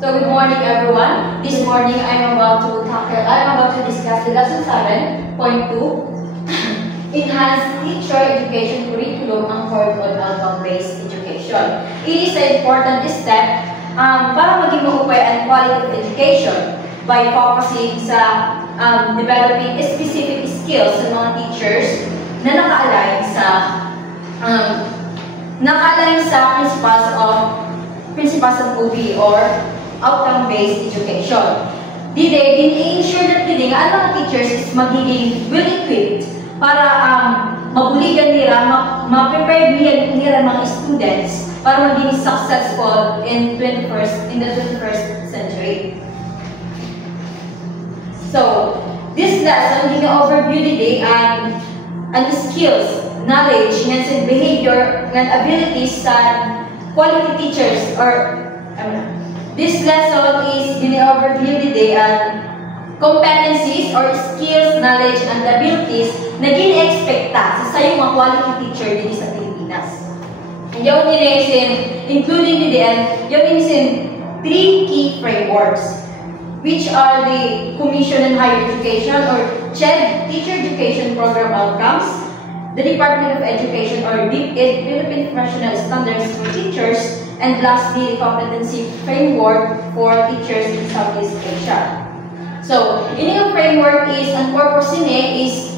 So good morning everyone. This morning I'm about to discuss the lesson 7.2 Enhanced Teacher Education Curriculum anchored on outcome-based education. It is an important step para maging mahukay ang quality of education by focusing sa developing specific skills sa mga teachers na naka-align sa principles of OB or outcome-based education. Ensure that ang mga teachers is magiging well-equipped para mabuligan nila, ma-prepare nila mga students para maging successful in the 21st century. So, this lesson, we can overview today and the skills, knowledge, and behavior, and abilities sa quality teachers. This lesson is going to overview today and competencies or skills, knowledge, and abilities na gini-expecta sa sayong mga quality teacher dito sa Pilipinas. And yung including the end, yung three key frameworks, which are the Commission on Higher Education or CHED, Teacher Education Program Outcomes, the Department of Education or DepEd, Philippine Professional Standards for Teachers, and lastly, the Competency Framework for Teachers in Southeast Asia. So, yung framework is, ang purpose niya is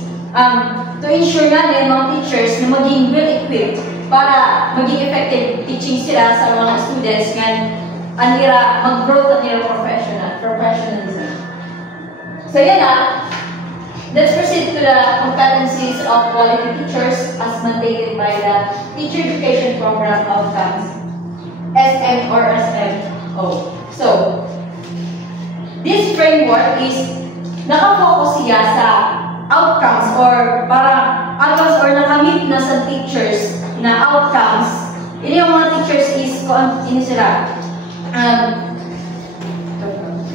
to ensure nga mga teachers na maging well-equipped para maging effective teaching sila sa mga students nga mag-grow na nila professionalism. So yan let's proceed to the competencies of quality teachers as mandated by the Teacher Education Program Outcomes, SM or SMO. So, this framework is nakafocus siya sa outcomes or nakamit na sa teachers na outcomes. Yung mga teachers is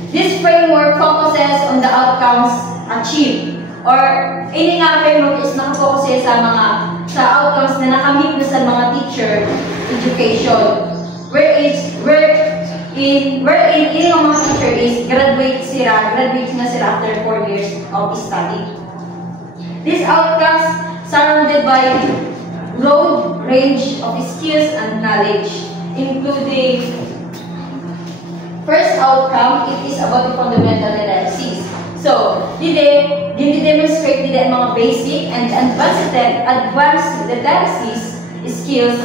this framework focuses on the outcomes achieved. Or, ini nga framework is nakafokus sa outcomes na nakamit na sa mga teacher education. Wherein yung mga teacher is graduate na sila after 4 years of study. These outcomes surrounded by broad range of skills and knowledge, including first outcome, it is about the fundamental analysis. So, demonstrate ang mga basic and advanced analysis skills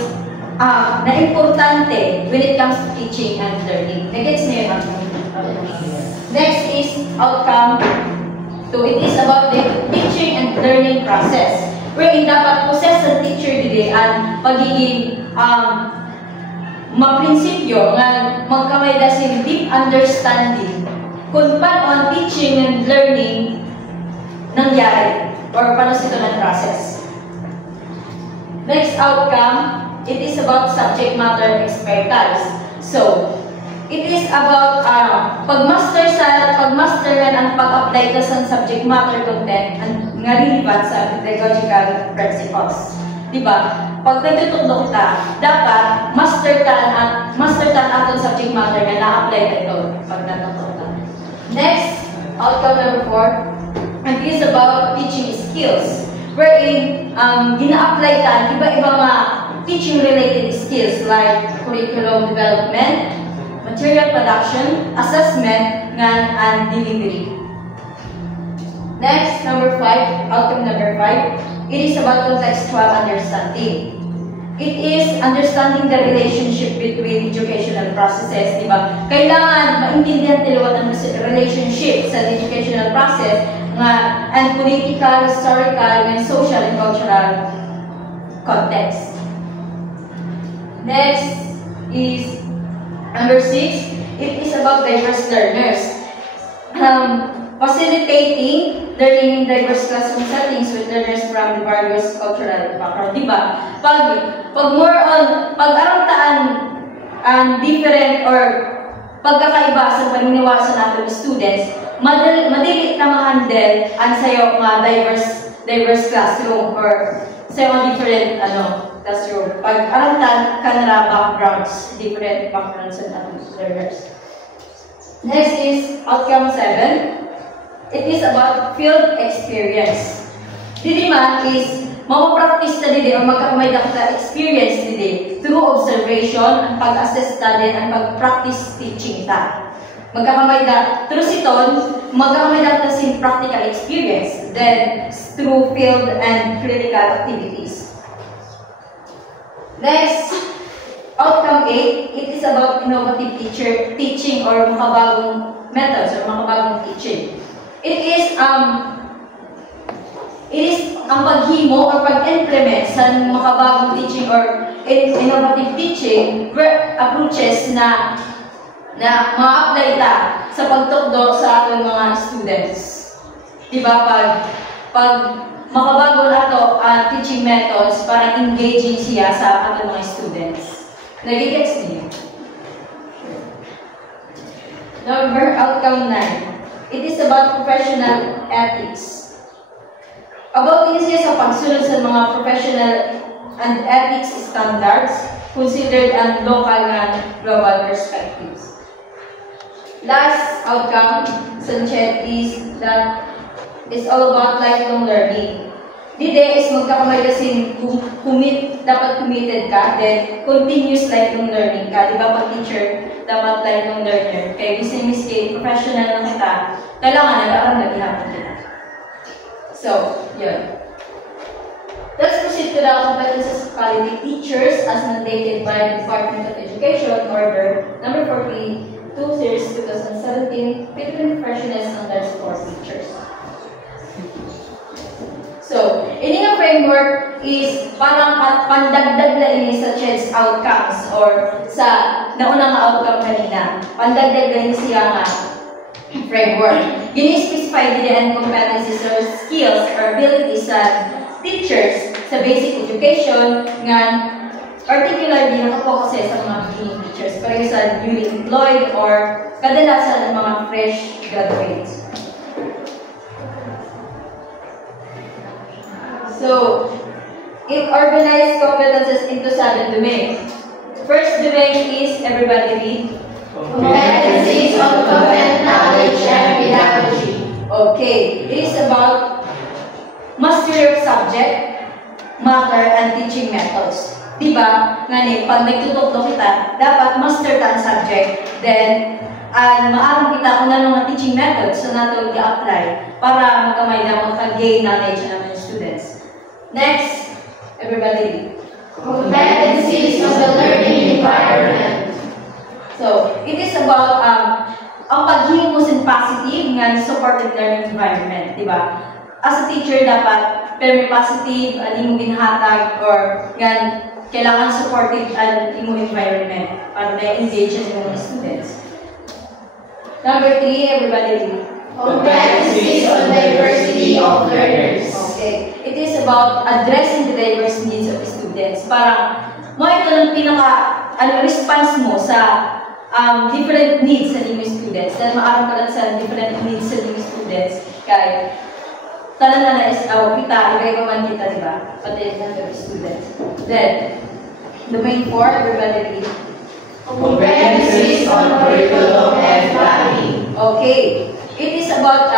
na importante when it comes to teaching and learning. Next is outcome 2. It is about the teaching and learning process. Wherein dapat process ng teacher today ang pagiging maprinsipyo nga magkamay dasing deep understanding kung paano ang teaching and learning nangyari or paano sito ng process. Next outcome, it is about subject matter expertise. So, it is about pag-master ang pag-apply ka sa subject matter content nga relevant sa pedagogical principles. Diba? Pag nagtutulong ka, dapat master ka atong subject matter na na-apply ka ito pag natutulong ka. Next, outcome number 4, and is about teaching skills. Wherein, gina-apply ka iba-ibang teaching-related skills like curriculum development, material production, assessment, and delivery. Next, outcome number 5, it is about contextual understanding. It is understanding the relationship between educational processes, di ba? Kailangan maintindihan nila ang relationship sa educational process and political, historical, and social and cultural context. Next is number 6. It is about diverse learners. Facilitating learning in diverse classroom settings with learners from the various cultural background. Diba? Pag different or pagkakaiba sa paniniwala sa natin students, madili ka ma-handle ang sayo mga diverse classroom or sayo mga different classroom. Pag arantan ka na backgrounds, different backgrounds sa natin learners. Next is outcome 7. It is about field experience. Didi man is mapapractice na didi o magkakamay na experience didi through observation, ang pag-assess na din, ang pag-practice teaching ta. Magkakamay na, through siton, magkakamay na sin practical experience, then through field and critical activities. Next, outcome 8, it is about innovative teaching or makabagong methods or makabagong teaching. It is ang paghimo or pag-implement sa makabagong teaching or innovative teaching approaches na ma-apply ta sa pagtukdo sa ating mga students. Diba? Pag makabago na ito teaching methods para engaging siya sa ating mga students. Nag-gets niyo? Number outcome 9. It is about professional ethics. About this is sa pagsunod sa mga professional and ethics standards considered and local and global perspectives. Last outcome sa chat is that it's all about lifelong learning. Dide is magkakamay kasi dapat committed ka, then continuous lifelong learning ka. Di ba pag teacher, dapat lifelong learner. Kaya business case, professional na kita, kailangan nag-aaral na gihapon kita. So, yun. Let's proceed to the competencies of quality teachers as mandated by the Department of Education Order Number 42, Series 2017, Philippine Professional Standards for Teachers. So, ini nga framework is parang pandagdag na ini sa CHED's outcomes or sa naunang outcome kanina. Pandagdag na ini siya nga framework. Gini-specify din ang competencies or skills or abilities sa teachers sa basic education nga particularly nakapokus sa mga beginning teachers pero sa newly employed or kadalasan ng mga fresh graduates. So, it organized competences into 7 domains. First domain is everybody read. Competencies on content, knowledge, and pedagogy. Okay, it is about mastery of subject, matter, and teaching methods. Diba? Ngani, pag nagtutok kita, dapat master ta ang subject, then maaram kita kung ano mga teaching methods na nato i-apply para magamay na magka-gain knowledge ng mga students. Next, everybody. Competencies on the learning environment. So, it is about ang paghimo sa positive nga supported learning environment, di ba? As a teacher, dapat very positive, imong ginhatag or nga kailangan supportive ang imong environment para ma-engage ang mga students. Number 3, everybody read. Competencies on diversity of learners. Okay. It is about addressing the diverse needs of the students. Parang, mo ito ng response mo sa different needs sa inyong students. Dahil maaram ka lang sa different needs sa inyong students. Kaya, talang na is, kita, iba-iba man kita, di ba? Pati ng students. Then, domain 4, everybody read. Competencies on curriculum and planning. Okay. It is about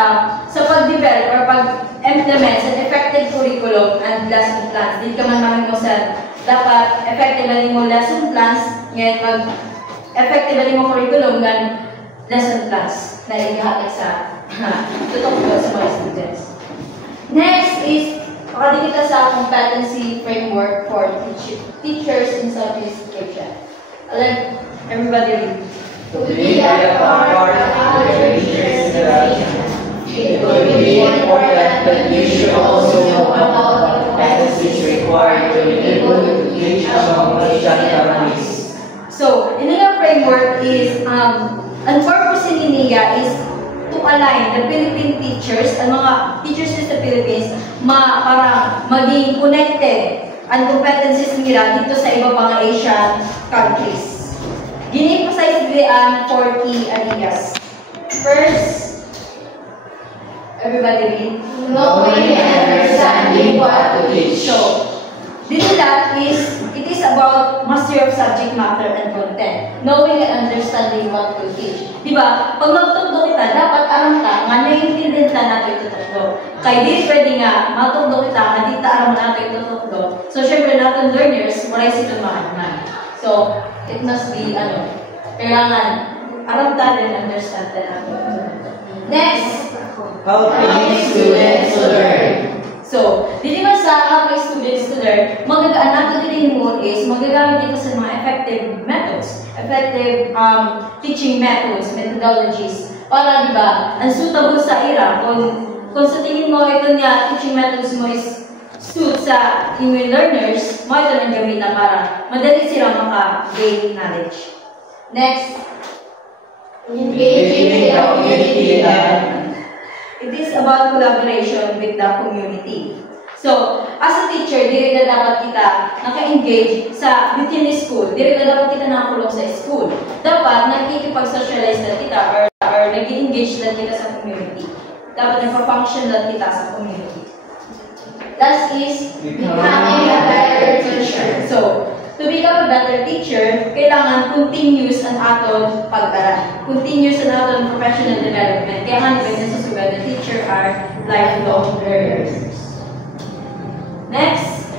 sa pag-develop or pag-implement sa effective curriculum and lesson plans. Dito ka man namin mo sa dapat effective na mo lesson plans, ngayon pag-effective na mo curriculum and lesson plans na ihahatag sa tutungkol sa mga students. Next is, pakali kita sa competency framework for teachers in Southeast Asia. Let everybody read. To be a part of other teachers' interaction. It would be important that you should also know about the competencies required to be able to engage among Asian families. So, in our framework is, ang purpose niya is to align the Philippine teachers, ang mga teachers sa Philippines, para maging connected ang competencies nila dito sa iba pang Asian countries. Gini-emphasize ang 4 key areas. First, everybody read. Knowing and understanding what to teach. So, dito that is, it it is about mastery of subject matter and content. Knowing and understanding what to teach. Diba? Pag magtugdo kita, dapat alam ka, nga naiintindihan ka natin ito tugdo. Kaya di pwede nga, matugdo kita, nga di ta alam natin ito tugdo. So, syempre natin learners, wala sila mahanman. So, it must be, kailangan, alam tayo and understand natin. Next! How to make students to learn. So, dito ba sa helping students to learn, magagaan natin din mo is magagamit dito sa mga effective methods, effective teaching methods, methodologies, para diba, ang suitable sa era. Kung sa tingin mo ito nga, teaching methods mo is suit sa inyong learners, mo ito nang gamitan para madali sila maka-gain knowledge. Next. Engaging the community and it is about collaboration with the community. So, as a teacher, di rin na dapat kita naka-engage sa within the school. Di rin na dapat kita nakakulong sa school. Dapat nakikipag-socialize na kita or nag-engage na kita sa community. Dapat nagpa-function na kita sa community. Last is becoming a better teacher. So, to become a better teacher, kailangan continuous ang aton pag-aral. Continuous ang aton professional development. Kaya nga nila sa sugal na teacher are lifelong learners. Next.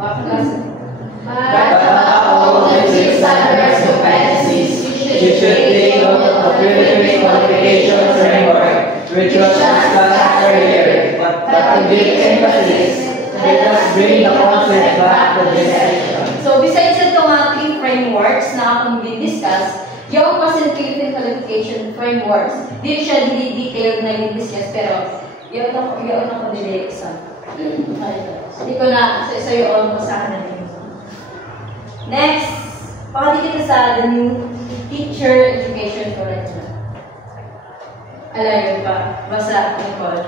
but all these standards competencies, you should take note of preliminary qualification framework, which was discussed earlier, but to give emphasis, let us bring the concept back to this section. So, besides ito mga 3 frameworks na akong discuss, yung facilitative qualification frameworks, di siya detailed na yung discuss, pero yun ako nila isa. Hindi ko na sa iyo all masahan na yun. Next, pakati kita sa the new teacher education curriculum. Alam yun pa, basta Nicole.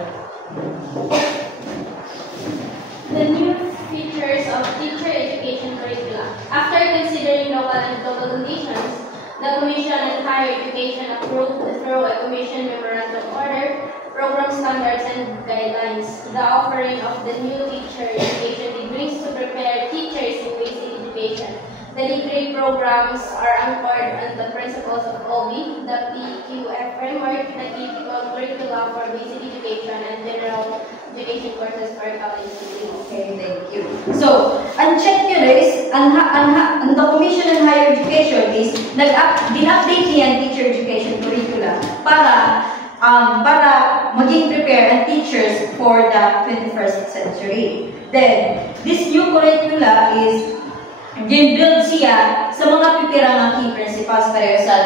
The new features of teacher education curricula. After considering local and global conditions, the Commission on Higher Education approved through a Commission Memorandum Order, program standards and guidelines, the offering of the new teacher education degrees to prepare teachers in basic education. The degree programs are anchored on the principles of OBI, the PQF framework, the typical curricula for basic education and general education courses for college students. Okay, thank you. So, uncheck nyo is, ang the Commission on Higher Education is, din-update niya ang teacher education curricula para maging prepare ang teachers for the 21st century. Then, this new curricula is build siya sa mga pipirang key principles pareho sa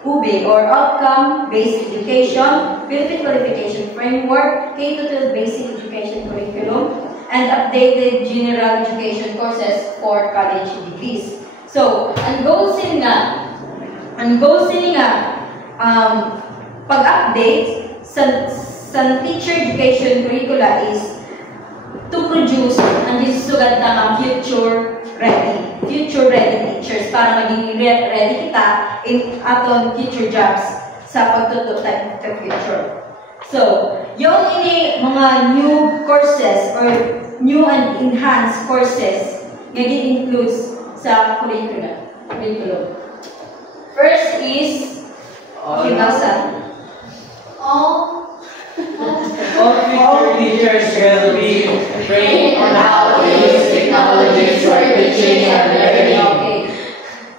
UBE or Outcome-Based Education, Philippine Qualification Framework, K-12 Basic Education Curriculum, and updated general education courses for college degrees. So, ang goals nila pag-update sa teacher education curricula is to produce ang isusugat na future ready teachers para maging ready kita in aton future jobs sa pagtutok sa future. So, yung mga new courses or new and enhanced courses nga includes sa curriculum. First is All teachers will be trained on how to use technologies for teaching and learning. Okay.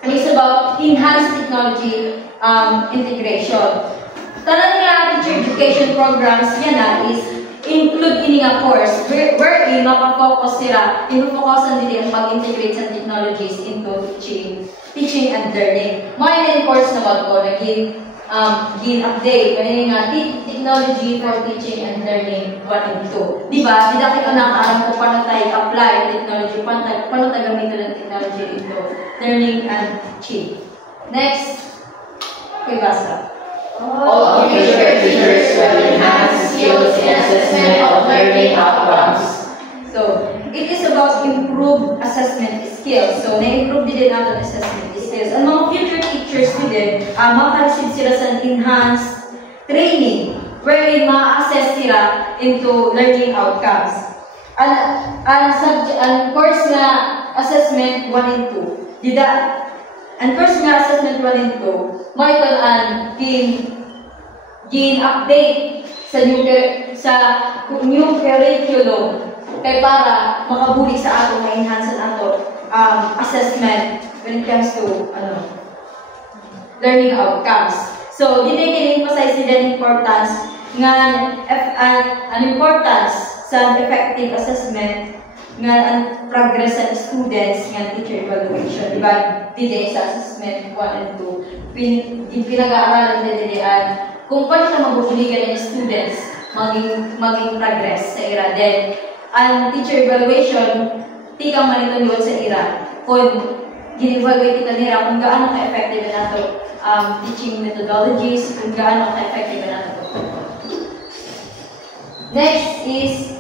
And it's about enhanced technology integration. Tanan nga teacher education programs yan is include ini nga course wherein mapafocus sila, ipo-focusan din ang pag-integrate sa technologies into teaching and learning. Mga course na bago naging update, may nga technology for teaching and learning 1 and 2. Diba? Di na kita nakaalam kung paano tayo apply technology, paano tayo gamitin ng technology into learning and teaching. Next, okay, basta. All future teachers will enhance skills in assessment of learning outcomes. So, it is about improved assessment skills. So, na-improve din natin assessment skills. Ang mga future teachers din, makareceive sila sa enhanced training wherein ma-assess sila into learning outcomes. Ang course na assessment 1 and 2. Dida, and first nga assessment 1 and 2, Michael and update sa new curriculum kay para makabuli sa ato ma-enhance ang ato assessment when it comes to learning outcomes. So, dito i-emphasize nila ang importance nga ang importance sa effective assessment nga ang progress sa students nga teacher evaluation. Diba? Dito sa assessment 1 and 2, pinag-aaralan nila kung paano na mabubuligan ng students maging progress sa ira. Then, ang teacher evaluation, tikang manitulungan sa ira. Kung gin-evaluate kita nila kung gaano ka-effective na ito teaching methodologies, kung gaano ka-effective na ito. Next is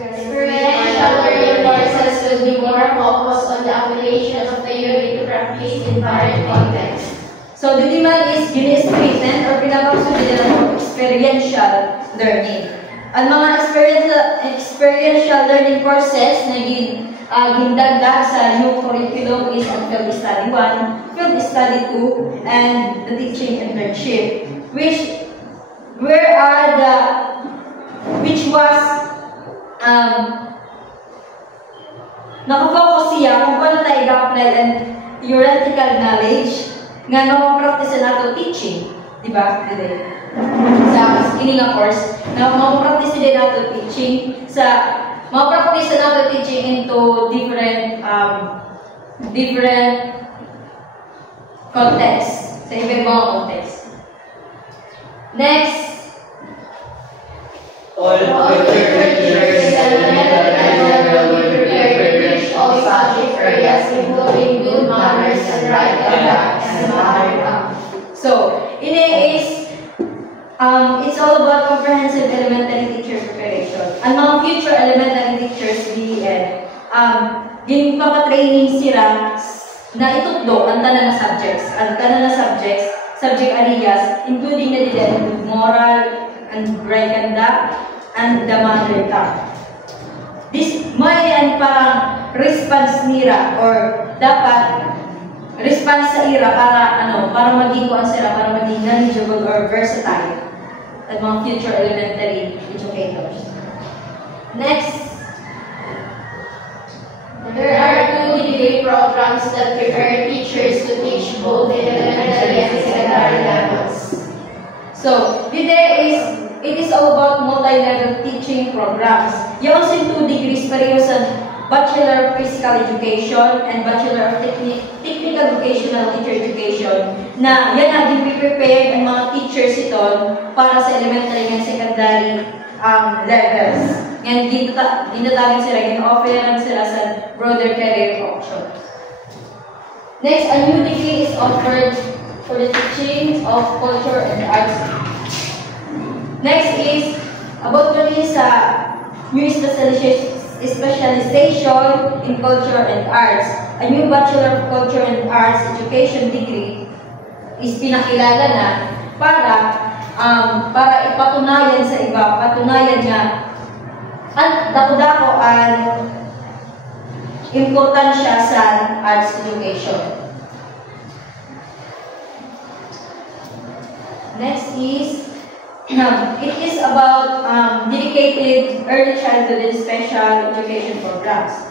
experiential learning courses should be more focused on the application of theory to practice in varied contexts. So, the demand is gini-straighten or pinapakso nila ng experiential learning. Ang mga experiential learning courses na gindagdag sa new curriculum is ang Field Study 1, Field Study 2, and the Teaching Internship, which was nakafocus siya kung paano tayo i-apply and theoretical knowledge nga mapapractice nato teaching, di ba? Sa ini nga course, na mapapractice din nato teaching mapapractice nato teaching into different context, sa iba-ibang context. Next, all future teachers elemental and will be prepared to teach all subject areas including good manners and right conduct and mother tongue. So, it's all about comprehensive elementary teacher preparation. Ang mga future elementary teachers, papatraining sila na itutlo ang tanan na subjects, subject areas, including na din moral and right conduct and the mother tongue. This may parang response nila or dapat response sa ira para maging knowledgeable or versatile at mga future elementary educators. Next, there are 2 degree programs that prepare teachers to teach both the elementary and secondary levels. So, it is all about multi-level teaching programs. Yung 2 degrees pareho sa Bachelor of Physical Education and Bachelor of Technical Vocational Teacher Education na yan ang i-prepare ang mga teachers ito para sa elementary and secondary levels. Ngayon, ginatawag sila, gin-offer sila sa broader career option. Next, a new degree is offered for the teaching of culture and arts. Next is about sa new specialization in culture and arts. A new Bachelor of Culture and Arts Education degree is pinakilala na para ipatunayan sa iba, niya at dako-dako ang importansya sa arts education. Next is it is about dedicated early childhood and special education programs.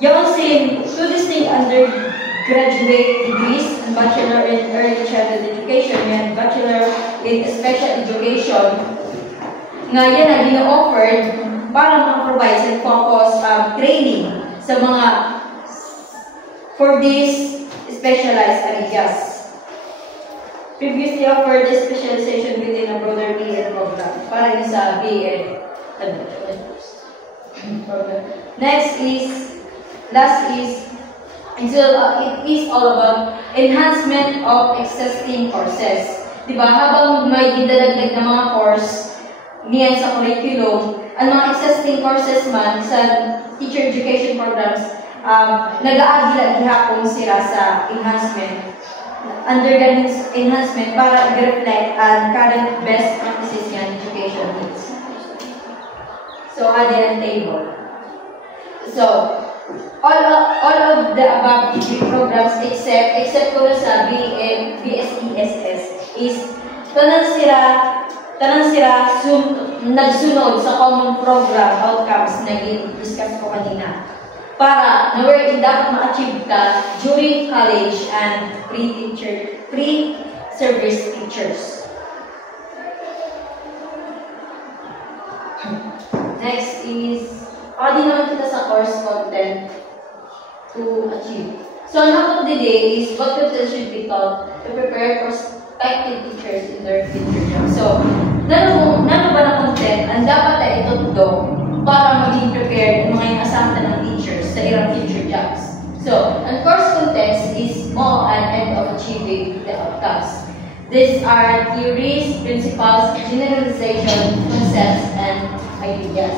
Yung 2 distinct undergraduate degrees, Bachelor in Early Childhood Education and Bachelor in Special Education, nga yan ang gina-offered para makaprovide and focus training sa mga for these specialized areas. Previously offered the specialization within a broader BEd program para yun sa BEd program. Last is it is all about enhancement of existing courses. Diba? Habang may dinadagdag na mga course niyan sa curriculum, ang mga existing courses man sa teacher education programs, nag-aagila gihapon sila sa enhancement. Under the enhancement para i-reflect ang current best practices ng education needs. So, add ang table. So, all of the above degree programs except ko na sa BSESS is tanang sira nagsunod sa common program outcomes na i-discuss ko kanina para na wherein dapat ma-achieve ka during college and pre-service teachers. Next is din naman kita sa course content to achieve. So, ang half of the day is what content should be taught to prepare prospective teachers in their future jobs. So, nano ba na content ang dapat na itutdo para maging prepared ang mga inasahan ng teachers sa ilang future jobs. So, ang course content is more an end of achieving the outcomes. These are theories, principles, generalization, concepts, and ideas.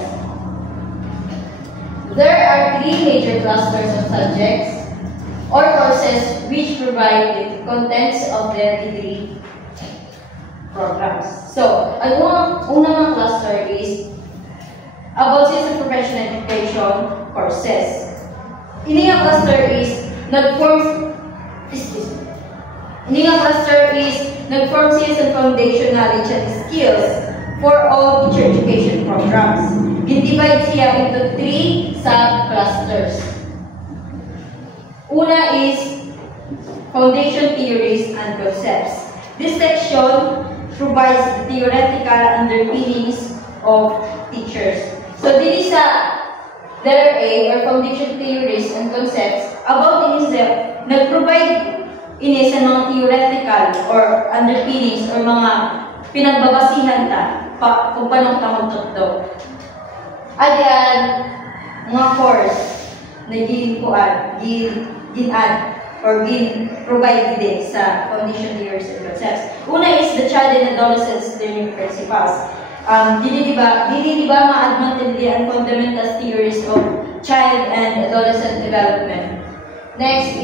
There are 3 major clusters of subjects or courses which provide the contents of their degree programs. So, ang unang cluster is about science and professional education courses. Ini nga cluster is nag-form science and foundation knowledge and skills for all teacher education programs. Divide siya into 3 sub-clusters. Una is foundation theories and concepts. This section provides the theoretical underpinnings of teachers. So, this is letter A, or foundation theories and concepts, about inisip, nag-provide ini sa mga theoretical or underpinnings or mga pinagbabasihan kung paano tamang daw. Ayan, mga course na gin-add or gin-provide din sa foundation theories and concepts. Una is the child and adolescent learning principles. Di ba ma-admit din ang fundamental theories of child and adolescent development. Next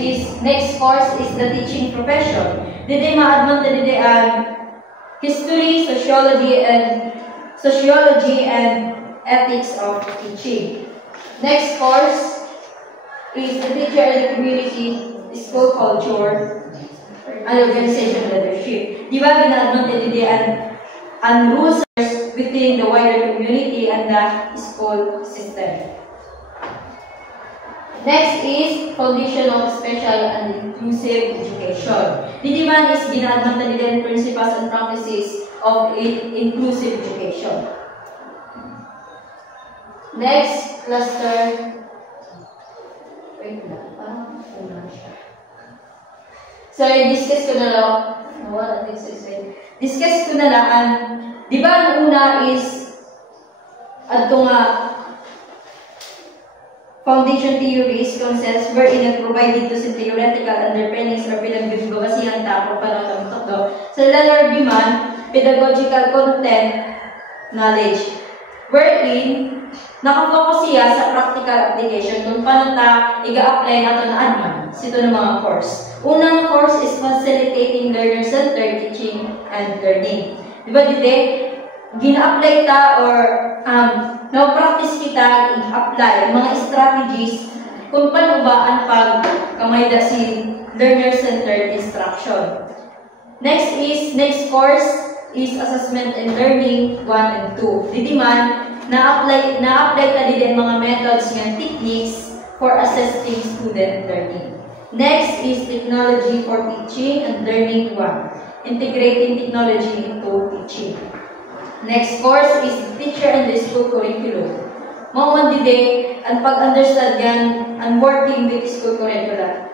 course is the teaching profession. Di ma-admit din ang history, sociology and ethics of teaching. Next course is the teacher and the community, school culture, and organizational leadership. Di ba ginadmit din ang rules within the wider community and the school system. Next is foundation of special and inclusive education. Di man is ginadmit din principles and practices of inclusive education. Next cluster. Wait lang. Parang una siya. So, discuss ko na lang. Discuss ko na lang. Di ba ang una is ato nga foundation theories, concepts, wherein nag-provide dito sa theoretical underpinnings or pinagbibabasihan tapos para ng Sa letter B man, pedagogical content knowledge, wherein nakafocus siya sa practical application kung paano iga-apply nato na adman sito ng mga course. Unang course is facilitating learner-centered teaching and learning. Diba dito, gina-apply ta or na-practice kita i-apply mga strategies kung paano ba ang pag-kamayda si learner-centered instruction. Next course is assessment and learning 1 and 2. Dito man, na-apply ta din mga methods and techniques for assessing student learning. Next is technology for teaching and learning 1. Integrating technology into teaching. Next course is teacher and the school curriculum. Mao dide ang pag-understand yan and working with school curriculum.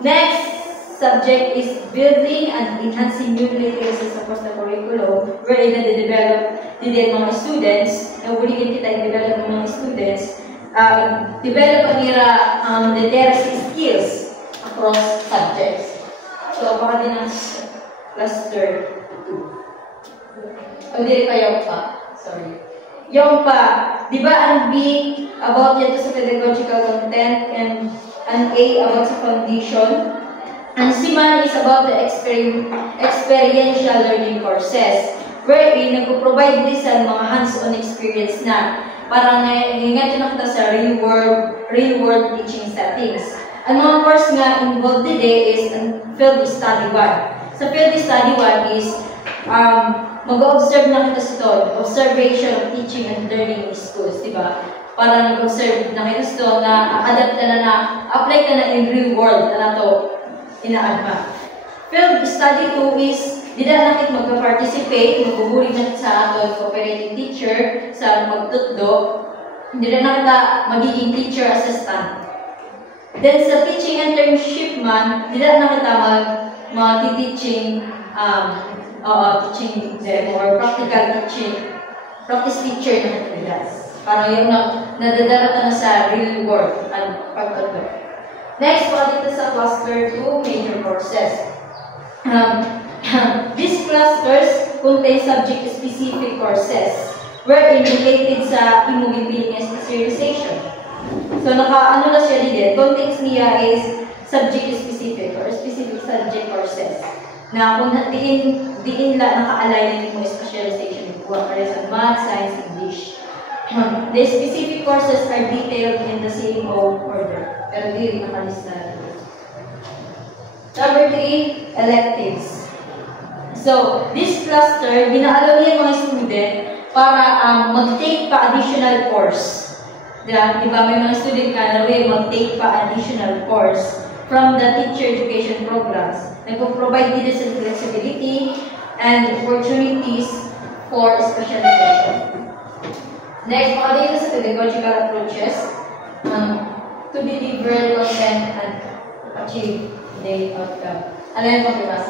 Next subject is building and enhancing new literacy across the curriculum, wherein na-develop din mga students, nabuligin kita i-develop ng mga students, develop ang nila literacy skills across subjects. So, baka din ang cluster 2. O, hindi pa yung pa. Sorry. Yung pa, di ba ang B about yan sa pedagogical content and an A about sa foundation? And C man is about the experiential learning courses, wherein nag-provide din sa mga hands-on experience na para ngayon na kita sa real world teaching settings. Ang mga course nga involved today is ang field study 1. Sa field study 1 is mag-observe na kita sa ito, observation of teaching and learning in schools, di ba? Para nag-observe na kita sa ito, na-adapt na apply ka na in real world na ito ina-adma. Field study 2 is di na nakit mag-participate, mag-ubuli na sa aton cooperating teacher sa magtutdo. Di na nakita magiging teacher assistant. Then sa teaching internship man, di na nakita mag-teaching teaching them or practical teaching, practice teacher na class. Para yung nadadarata na sa real world at pagtutdo. Next, dito sa cluster 2, major courses. These clusters contain subject-specific courses wherein related sa imong feeling and specialization. So, ano na siya dito? Context niya is subject-specific or specific subject courses. Na kung diin la naka-align mo specialization kung para sa math, science, English. The specific courses are detailed in the same order. Pero di rin nakalista. Number 3, electives. So, this cluster, ginaalaw niya mga student para mag-take pa additional course. Diba may mga student ka na mag-take pa additional course from the teacher education programs. Nagpo-provide din sa flexibility and opportunities for specialization. Next, dito sa pedagogical approaches to deliver content and achieve the outcome. Ano yung pag-ibas?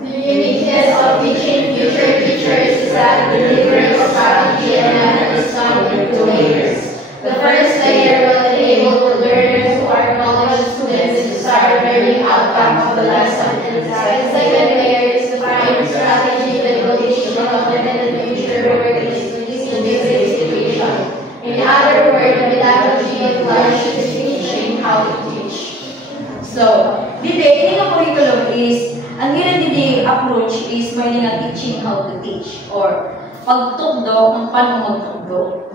The uniqueness of teaching future teachers is that delivering strategy and method is done in 2 layers. The first layer will enable the learners who are college students to desired learning outcome of the lesson. The second layer is defining strategy that will teach the implemented future workplace in this situation. In other words, the pedagogy of life is teaching how to teach. So, ini nga curriculum is, ang hindi approach is may nga teaching how to teach or pagtukdo ng paano magtukdo.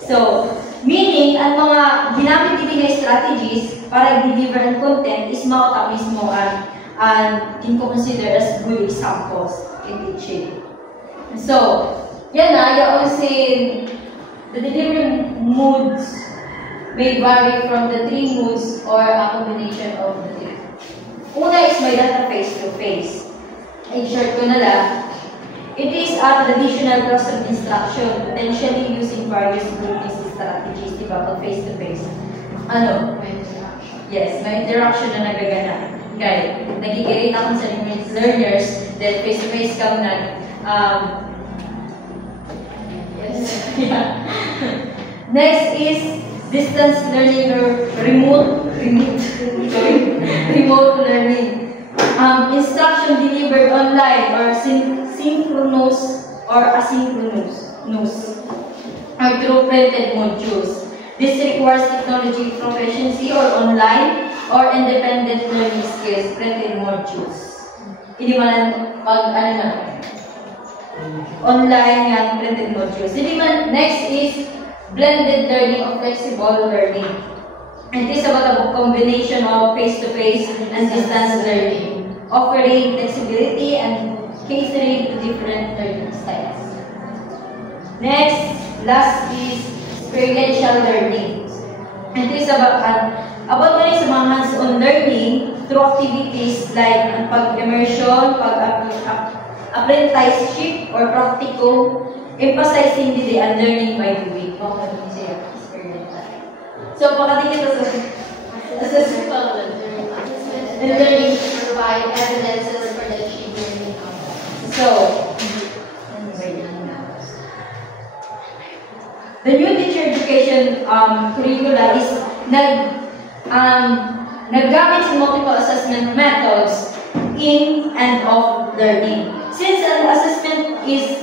So, meaning, ang mga ginamit din nga strategies para i-deliver ang content is mauta mismo and can consider as good examples in teaching. So, yan na, yung the delivery modes may vary from the 3 modes or a combination of the 3. Una is may data face-to-face. In short ko na lang, it is a traditional classroom instruction, potentially using various grouping strategies, diba, pag face-to-face. Yes, may interaction na nagaganap. Kaya, nagigirate ako sa learners, then face-to-face ka na, yes. Yeah. Next is distance learning or remote learning. Instruction delivered online or synchronous or asynchronous or through printed modules. This requires technology proficiency or online or independent learning skills, printed modules. Hindi man online and printed modules. Next is blended learning or flexible learning. And this is about a combination of face-to-face and distance learning, offering flexibility and catering to different learning styles. Next, last is experiential learning. And this is about sa mga hands-on learning through activities like ang pag-immersion, apprenticeship, or practicum, emphasizing the learning by doing. So, pagkating ito sa learning to provide evidences for the achieved learning outcomes. So, the new teacher education curricula is naggamit sa multiple assessment methods in and of learning. Since an assessment is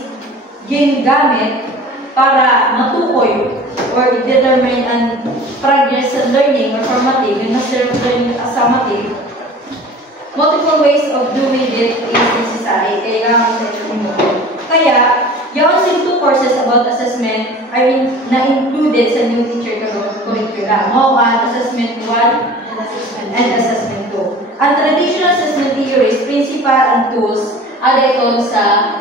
ginagamit para matukoy or determine ang progress sa learning or formative and master learning summative, multiple ways of doing it is necessary. Kaya, yung two courses about about assessment are na-included sa new teacher curricula. Mo ang assessment 1 and assessment 2. Ang traditional assessment theories, principle and tools ada ito sa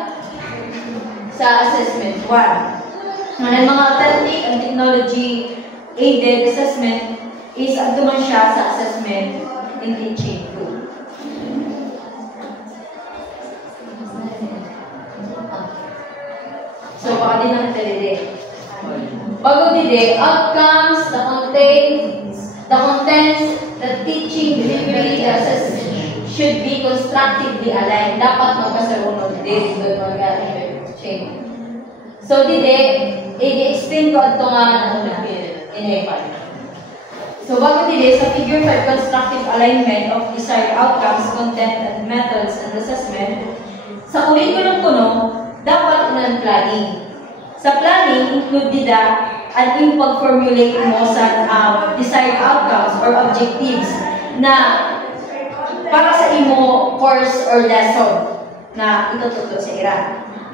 assessment 1. Ang mga authentic and technology aided assessment is agduman siya sa assessment in teaching 2. So, baka din ang talide. Bago dide, outcomes, the contents, the teaching, delivery, the assessment should be constructively aligned. Dapat magkasarunod din doon mag-change. So, dide, i-explain ko ito nga in-effort. So, bago dide, sa figure 5, constructive alignment of desired outcomes, content, and methods, and assessment, sa curriculum kuno, dapat unang planning. Sa planning, include dida at yung pag-formulate mo sa desired outcomes or objectives na para sa imo course or lesson na itututo sa ira.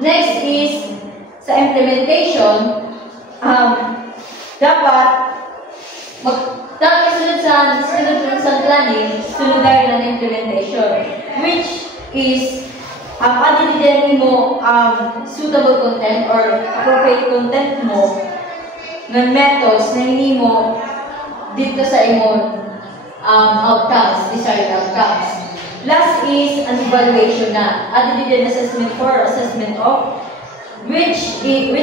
Next is, sa implementation, dapat sunod sa planning, sunod tayo ng implementation, which is adilitin mo suitable content or appropriate content mo ng methods na hindi mo dito sa imong outcomes, desired outcomes. Last is an evaluation na. Adilitin assessment for assessment of which will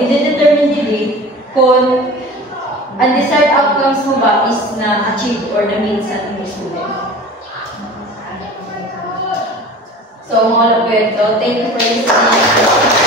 i-determine dili kung ang desired outcomes mo ba is na achieve or na meet sa ating student. So, mga lapwento, thank you for listening.